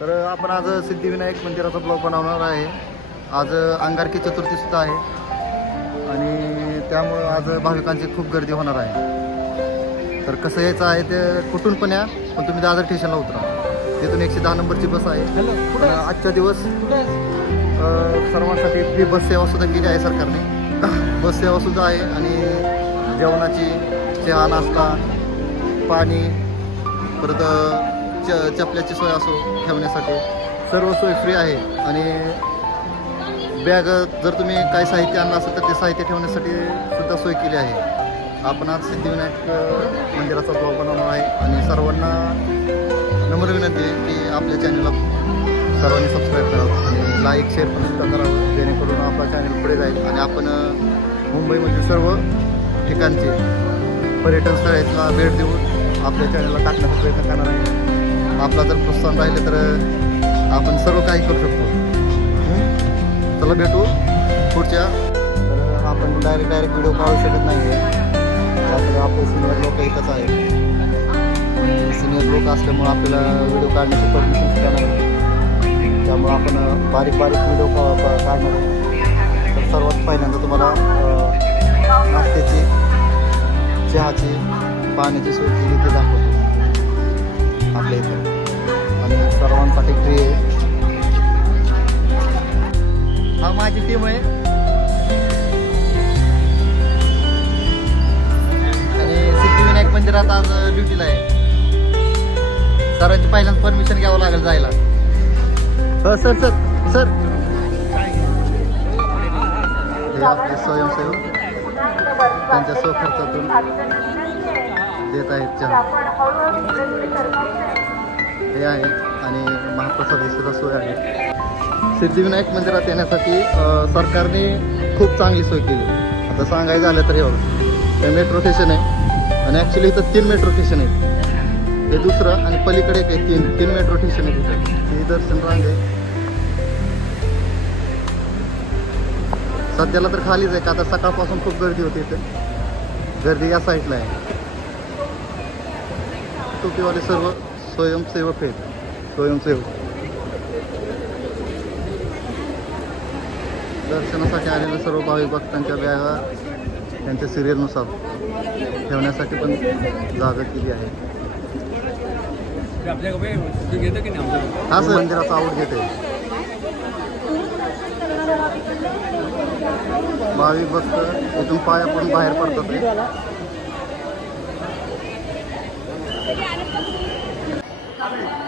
तर आपण आज सिद्धिविनायक मंदिराचा ब्लॉग बनवणार आहे। आज अंगारकी चतुर्थी सुद्धा आहे आणि त्यामुळे आज भाविकांची खूप गर्दी होणार आहे। तर कसं यायचं आहे ते कुठून पण या, पण तुम्ही दादर स्टेशनला उतरा। तिथून 110 नंबरची बस आहे। आजचा दिवस सर्वांसाठी फ्री बस सेवा सुद्धा केली आहे सरकारने। बस सेवा सुद्धा आहे आणि जेवणाची, चहा, नाश्ता, पाणी, परत चपल्याची सोय असो ठेवण्यासाठी सर्व सोय फ्री आहे। आणि बॅग जर तुम्ही काही साहित्य आणलं असेल तर ते साहित्य ठेवण्यासाठी सुद्धा सोय केली आहे। आपण आज सिद्धिविनायक मंदिराचा ब्लॉग बनवणार आहे आणि सर्वांना नम्र विनंती आहे की आपल्या चॅनलला सर्वांनी सबस्क्राईब करावं आणि लाईक शेअर पण सुद्धा करावं, जेणेकरून आपला चॅनल पुढे जाईल आणि आपण मुंबईमधील सर्व ठिकाणचे पर्यटन स्थळाला भेट देऊन आपल्या चॅनलला टाकण्याचा प्रयत्न करणार आहे। आपला जर प्रोत्साहन राहिले तर आपण सर्व काही करू शकतो। चला भेटू पुढच्या। तर आपण डायरेक्ट व्हिडिओ काढू शकत नाही आहे, आपले सिनियर लोक इथंच आहेत। सिनियर लोक असल्यामुळे आपल्याला व्हिडिओ काढण्याची परमिशन सुद्धा नाही, त्यामुळे आपण बारीक व्हिडिओ काढणार आहे। तर सर्वात पहिल्यांदा तुम्हाला नाश्त्याची, चहाची, पाण्याची सोय केली ते दाखवतो आपल्या इथे आणि सर्वांसाठी फ्री आहे। हा माझी टीम आहे आणि सिद्धिविनायक मंदिरात आज ड्युटीला आहे। सरांची पहिल्यांदा परमिशन घ्यावं लागेल जायला। सर सर सर हे आपले स्वयंसेवक त्यांच्या स्वखर्चातून देत आहेत चहा हे आहे आणि महाप्रसाद सुद्धा सोय आहे। सिद्धिविनायक मंदिरात येण्यासाठी सरकारने खूप चांगली सोय केली। आता सांगायचं झालं तर हे बघा, मेट्रो स्टेशन आहे आणि ॲक्च्युली इथं 3 मेट्रो स्टेशन आहेत। हे दुसरं आणि पलीकडे काही तीन मेट्रो स्टेशन आहेत। इथं ही दर्शन रांग आहे। सध्याला तर खालीच आहे का आता सकाळपासून खूप गर्दी होती इथे। गर्दी या साईडला आहे। टोपीवाले सर्व स्वयंसेवक आहेत, स्वयंसेवक दर्शनासाठी आलेल्या सर्व भाविक भक्तांच्या बॅगा त्यांच्या सिरियलनुसार ठेवण्यासाठी पण जागा केली आहे। हा सर मंदिराचा आऊट घेते। भाविक भक्त इथून पाया पडून बाहेर पडतात।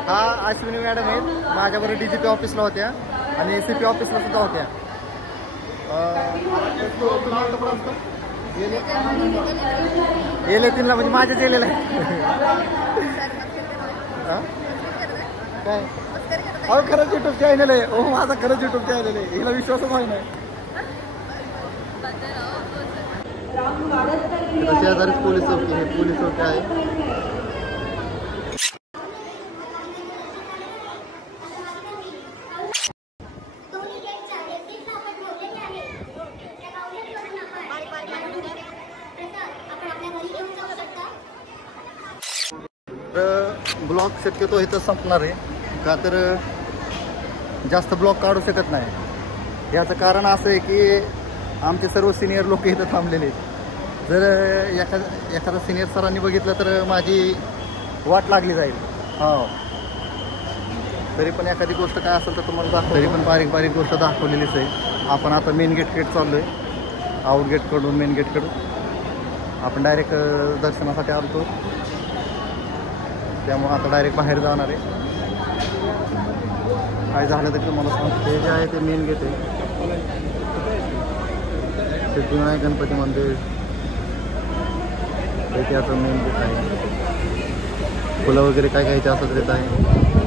हा अश्विनी मॅडम आहेत, माझ्याबरोबर DGP ऑफिसला होत्या आणि CP ऑफिसला सुद्धा होत्या। येले 3ला म्हणजे माझ्याच येलेला आहे। काय अहो खरंच युट्यूब चॅनल आहे। हो माझा खरंच युट्यूब चॅनल आहे, हिला विश्वासच आहे नाही। शेजारीच पोलीस चौकी आहे, पोलीस चौकी आहे। ब्लॉग शक्यतो इथं संपणार आहे का तर जास्त ब्लॉग काढू शकत नाही। याचं कारण असं आहे की आमचे सर्व सिनियर लोक इथं थांबलेले आहेत। जर एखादा सिनियर सरांनी बघितलं तर माझी वाट लागली जाईल। हो तरी पण एखादी गोष्ट काय असेल तर तुम्हाला दाखव, तरी पण बारीक गोष्ट दाखवलेलीच आहे। आपण आता मेन गेट चाललो आहे, आउट गेटकडून मेन गेटकडून आपण डायरेक्ट दर्शनासाठी आलतो, त्यामुळे आता डायरेक्ट बाहेर जाणार आहे। काय झालं तर तुम्हाला सांगतो, हे जे आहे ते मेन गेट आहे। सिद्धिविनायक गणपती मंदिर इथे आता मेन गेट आहे। फुलं वगैरे काय घ्यायचे असं देत आहे।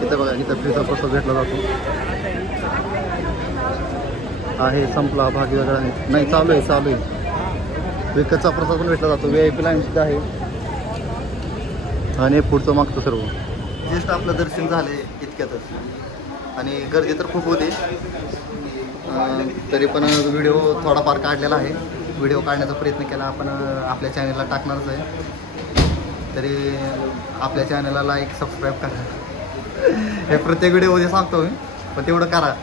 इथं बघा, इथं फ्रीचा प्रसाद भेटला जातो आहे। संपला भाग वेगळा नाही, चालू आहे। विकतचा प्रसाद पण भेटला जातो। VIP लाईन सुद्धा आहे आणि पुढचं मागचं सर्व जस्ट आपलं दर्शन झालं इतक्यातच आणि गर्दी तर खूप होती। तरी पण व्हिडिओ थोडाफार काढलेला आहे। व्हिडिओ काढण्याचा प्रयत्न केला आपण, आपल्या चॅनलला टाकणारच आहे। तरी आपल्या चॅनलला लाईक सबस्क्राईब करा हे प्रत्येक व्हिडिओमध्ये सांगतो मी, पण तेवढं करा.